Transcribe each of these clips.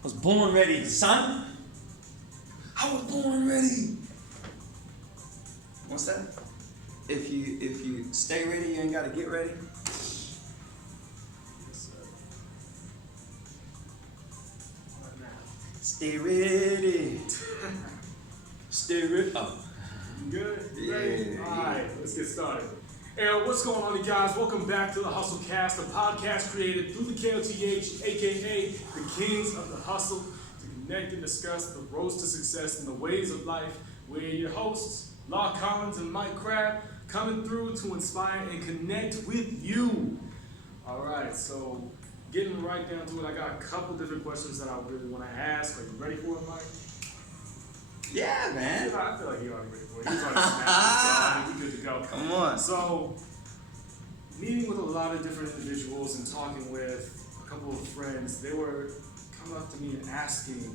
I was born ready, son. I was born ready. What's that? If you stay ready, you ain't gotta get ready. Stay ready. Stay ready. Oh. You good? You Yeah. ready? All right, let's get started. Hey, what's going on, you guys? Welcome back to the Hustle Cast, a podcast created through the KOTH, aka the Kings of the Hustle, to connect and discuss the roads to success and the ways of life. We're your hosts, Law Collins and Mike Crabb, coming through to inspire and connect with you. All right, so getting right down to it, I got a couple different questions that I really want to ask. Are you ready for it, Mike? Yeah, man. I feel like he already ready for it. He's already snapped, so I think we're good to go. Come on. So, meeting with a lot of different individuals and talking with a couple of friends, they were coming up to me and asking,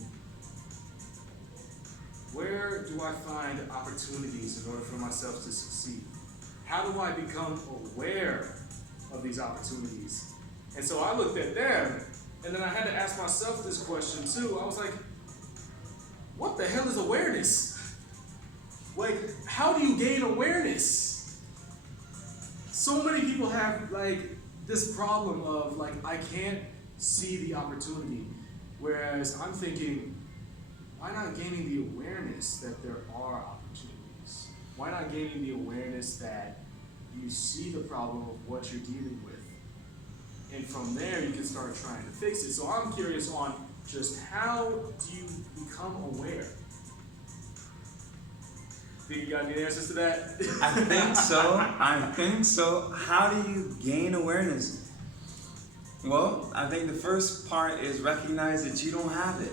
where do I find opportunities in order for myself to succeed? How do I become aware of these opportunities? And so I looked at them, and then I had to ask myself this question too. I was like, what the hell is awareness? Like, how do you gain awareness? So many people have like this problem of like, I can't see the opportunity. Whereas I'm thinking, why not gaining the awareness that there are opportunities? Why not gaining the awareness that you see the problem of what you're dealing with? And from there, you can start trying to fix it. So I'm curious on just how do you become aware? Think you got any answers to that? I think so. How do you gain awareness? Well, I think the first part is recognize that you don't have it.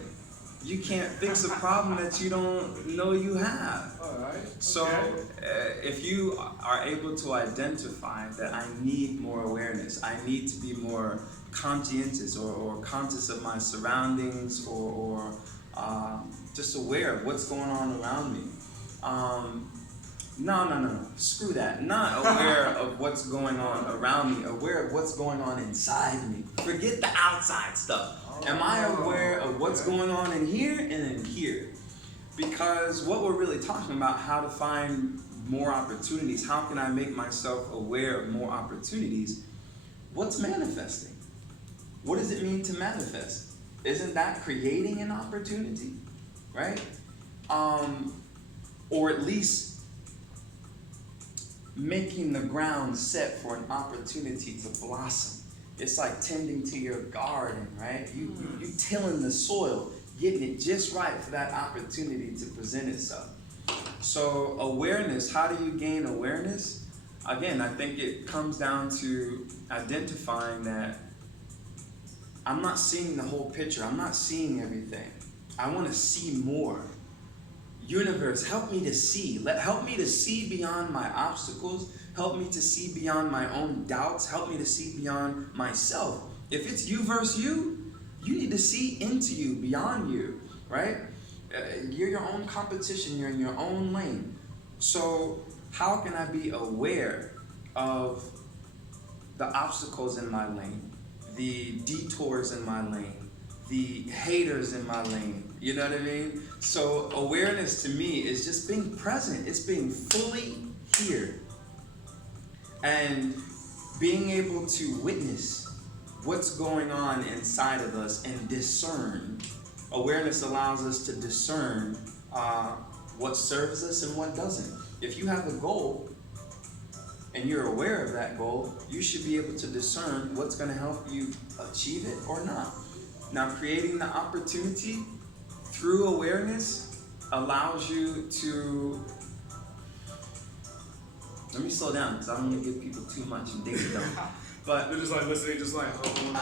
You can't fix a problem that you don't know you have. All right. So if you are able to identify that I need more awareness, I need to be more conscientious or conscious of my surroundings or just aware of what's going on around me. No. Screw that. Not aware of what's going on around me, aware of what's going on inside me. Forget the outside stuff. Am I aware of what's going on in here and in here? Because what we're really talking about, how to find more opportunities, how can I make myself aware of more opportunities? What's manifesting? What does it mean to manifest? Isn't that creating an opportunity, right? Or at least making the ground set for an opportunity to blossom. It's like tending to your garden, right? You tilling the soil, getting it just right for that opportunity to present itself. So awareness, how do you gain awareness? Again, I think it comes down to identifying that I'm not seeing the whole picture. I'm not seeing everything. I want to see more. Universe, help me to see. Help me to see beyond my obstacles. Help me to see beyond my own doubts. Help me to see beyond myself. If it's you versus you, you need to see into you, beyond you, right? You're your own competition. You're in your own lane. So how can I be aware of the obstacles in my lane, the detours in my lane, the haters in my lane? You know what I mean? So awareness to me is just being present. It's being fully here. And being able to witness what's going on inside of us and discern. Awareness allows us to discern what serves us and what doesn't. If you have a goal and you're aware of that goal, you should be able to discern what's going to help you achieve it or not. Now, creating the opportunity through awareness allows you to... Let me slow down because I don't want to give people too much and dig it down. But they're just like listening, just like, hold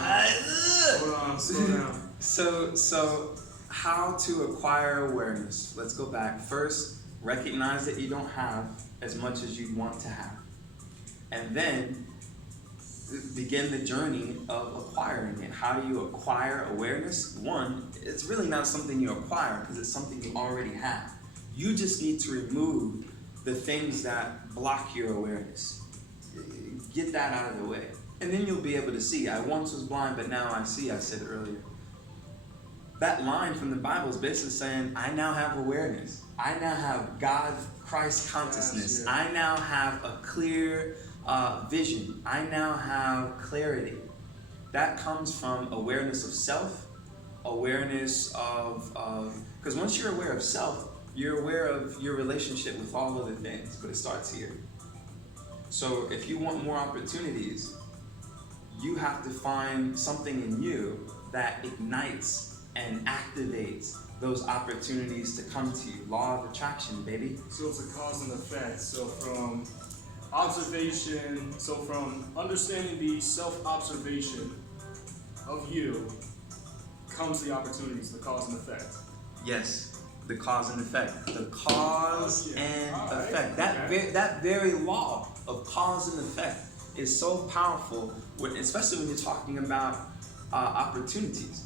on, slow down. So how to acquire awareness? Let's go back. First, recognize that you don't have as much as you want to have. And then begin the journey of acquiring it. How do you acquire awareness? One, it's really not something you acquire because it's something you already have. You just need to remove the things that block your awareness. Get that out of the way. And then you'll be able to see. I once was blind, but now I see, I said earlier. that line from the Bible is basically saying, I now have awareness. I now have God, Christ consciousness. Yes, yeah. I now have a clear vision. I now have clarity. That comes from awareness of self, awareness of, because once you're aware of self, you're aware of your relationship with all other things, but it starts here. So if you want more opportunities, you have to find something in you that ignites and activates those opportunities to come to you. Law of attraction, baby. So it's a cause and effect. So from observation, so from understanding the self-observation of you comes the opportunities, the cause and effect. Yes, the cause and effect. The cause and All right. effect. That very law of cause and effect is so powerful, especially when you're talking about opportunities.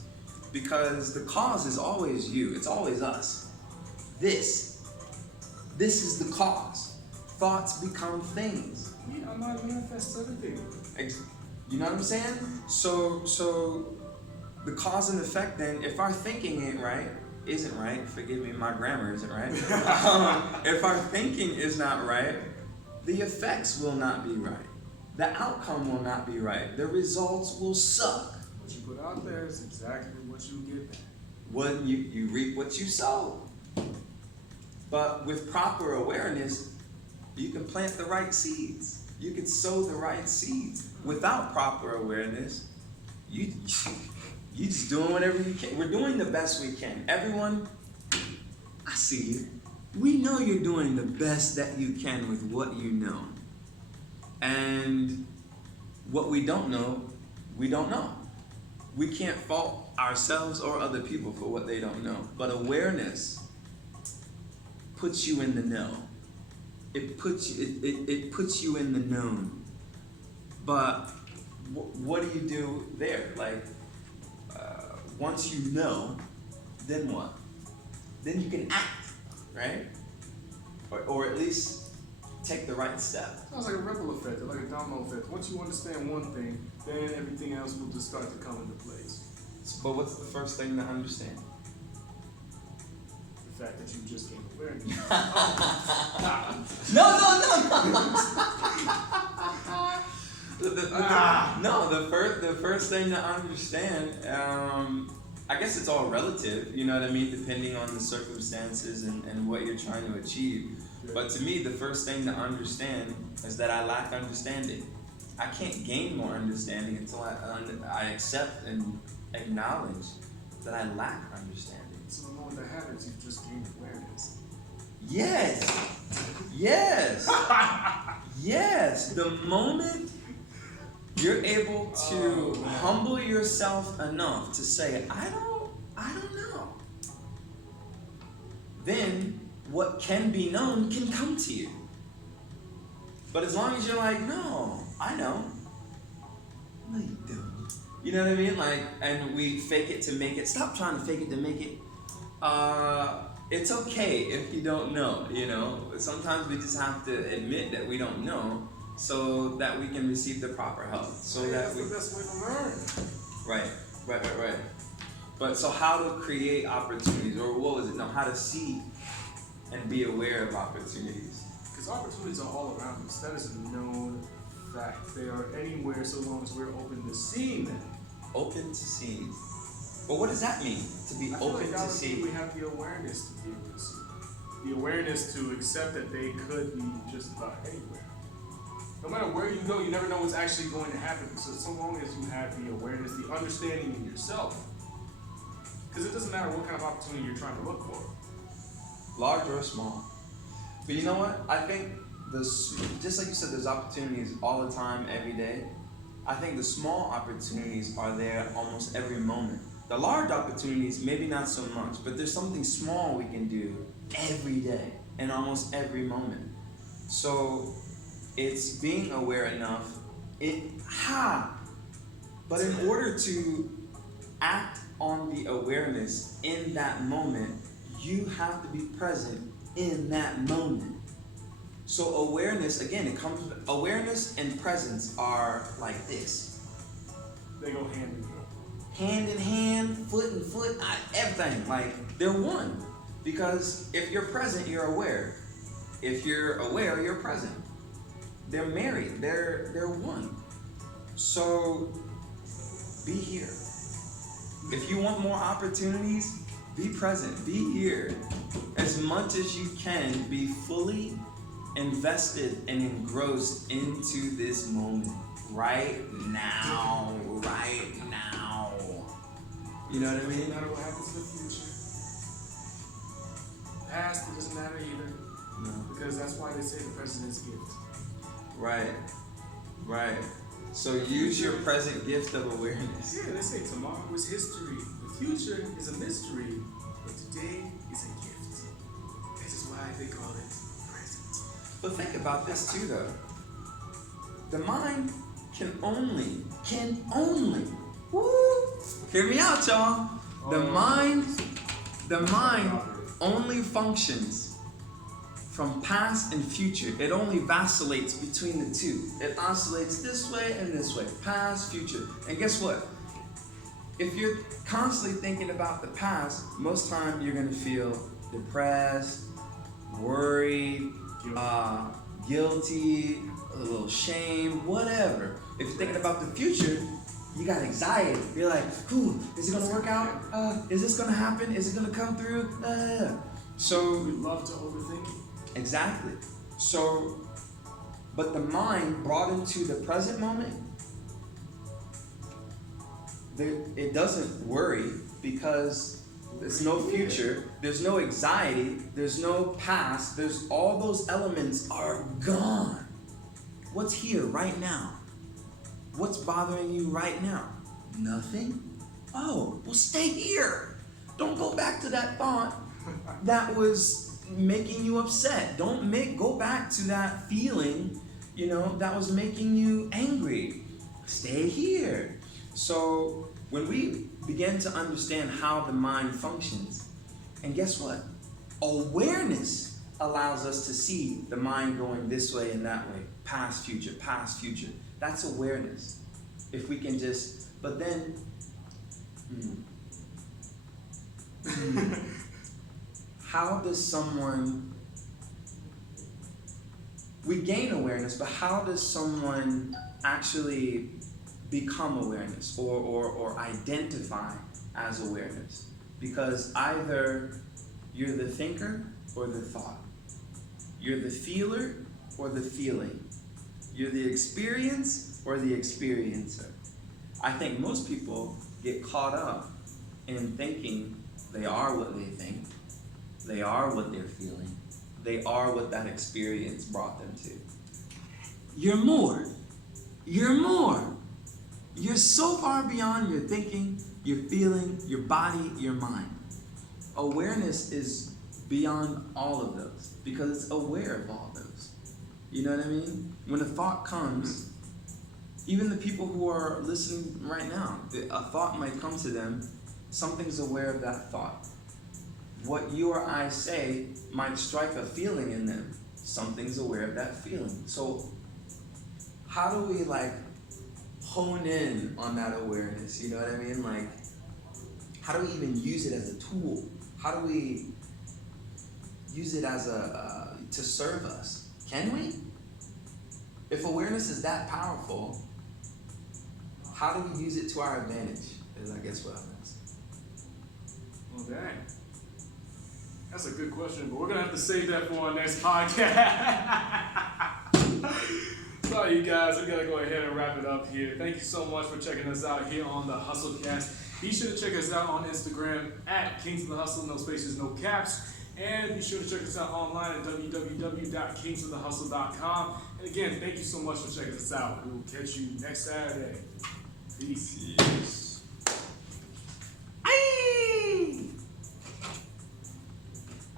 Because the cause is always you. It's always us. This is the cause. Thoughts become things. Yeah, I'm not manifest everything. You know what I'm saying? So the cause and effect then, if our thinking isn't right, forgive me, my grammar isn't right. If our thinking is not right, the effects will not be right. The outcome will not be right. The results will suck. What you put out there is exactly what you get back. When you reap what you sow. But with proper awareness, you can plant the right seeds. You can sow the right seeds. Without proper awareness, you just doing whatever you can. We're doing the best we can. Everyone, I see you. We know you're doing the best that you can with what you know. And what we don't know, we don't know. We can't fault ourselves or other people for what they don't know. But awareness puts you in the know. It puts you in the known. But what do you do there? Like, once you know, then what? Then you can act, right? Or at least take the right step. Sounds like a ripple effect, like a domino effect. Once you understand one thing, then everything else will just start to come into place. But what's the first thing to understand? The fact that you just gained awareness. No. The first thing to understand, I guess it's all relative, you know what I mean, depending on the circumstances and what you're trying to achieve. But to me, the first thing to understand is that I lack understanding. I can't gain more understanding until I accept and acknowledge that I lack understanding. So the moment that happens, you just gain awareness. Yes. The moment you're able to humble yourself enough to say, I don't know, then what can be known can come to you. But as long as you're like, no, I know. No, you don't. You know what I mean? Like, and we fake it to make it. Stop trying to fake it to make it. It's okay if you don't know, you know. Sometimes we just have to admit that we don't know so that we can receive the proper help. So That's the best way to learn. Right. But so how to create opportunities, or what was it? No, how to see and be aware of opportunities. Because opportunities are all around us. That is a known fact. They are anywhere so long as we're open to seeing them. Open to seeing. But what does that mean? To be open to see? We have the awareness to be able to see. The awareness to accept that they could be just about anywhere. No matter where you go, you never know what's actually going to happen. So long as you have the awareness, the understanding in yourself. Because it doesn't matter what kind of opportunity you're trying to look for. Large or small. But you know what? I think just like you said, there's opportunities all the time, every day. I think the small opportunities are there almost every moment. The large opportunities, maybe not so much, but there's something small we can do every day and almost every moment. So it's being aware enough. But in order to act on the awareness in that moment, you have to be present in that moment. So awareness, again, awareness and presence are like this. They go hand in hand. hand in hand, foot in foot, everything. Like, they're one. Because if you're present, you're aware. If you're aware, you're present. They're married. They're one. So be here. If you want more opportunities, be present. Be here. As much as you can, be fully invested and engrossed into this moment. Right now. Right now. You know what I mean? No matter what happens in the future. Past, it doesn't matter either. No. Because that's why they say the president's gift. Right. Right. So use your present gift of awareness. Yeah, they say tomorrow is history. The future is a mystery. But today is a gift. This is why they call it present. But think about this too, though. The mind can only, woo, hear me out, y'all. The mind only functions from past and future. It only vacillates between the two. It oscillates this way and this way, past, future. And guess what? If you're constantly thinking about the past, most time you're gonna feel depressed, worried, guilty, a little shame, whatever. If you're thinking about the future, you got anxiety. You're like, is it gonna work out? Is this gonna happen? Is it gonna come through? So we love to overthink it. Exactly. So, but the mind brought into the present moment, it doesn't worry because there's no future, there's no anxiety, there's no past, there's all those elements are gone. What's here right now? What's bothering you right now? Nothing? Oh, well, stay here. Don't go back to that thought that was making you upset. Go back to that feeling, that was making you angry. Stay here. So when we begin to understand how the mind functions, and guess what? Awareness allows us to see the mind going this way and that way, past, future, past, future. That's awareness. If we can but then, how does someone, we gain awareness, but how does someone actually become awareness or identify as awareness? Because either you're the thinker or the thought. You're the feeler or the feeling. You're the experience or the experiencer. I think most people get caught up in thinking they are what they think. They are what they're feeling. They are what that experience brought them to. You're more. You're more. You're so far beyond your thinking, your feeling, your body, your mind. Awareness is beyond all of those because it's aware of all those. You know what I mean? When a thought comes, even the people who are listening right now, a thought might come to them, something's aware of that thought. What you or I say might strike a feeling in them. Something's aware of that feeling. So how do we hone in on that awareness? You know what I mean? How do we even use it as a tool? How do we use it as to serve us? Can we? If awareness is that powerful, how do we use it to our advantage? Is I guess what I'm asking. Well, dang. That's a good question, but we're going to have to save that for our next podcast. Sorry, you guys. We got to go ahead and wrap it up here. Thank you so much for checking us out here on the Hustlecast. Be sure to check us out on Instagram at Kings of the Hustle, no spaces, no caps. And be sure to check us out online at www.kingsofthehustle.com. And again, thank you so much for checking us out. We will catch you next Saturday. Peace.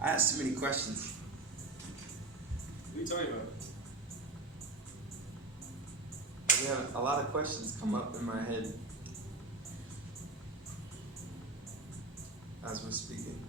I asked too many questions. What are you talking about? I have a lot of questions come up in my head as we're speaking.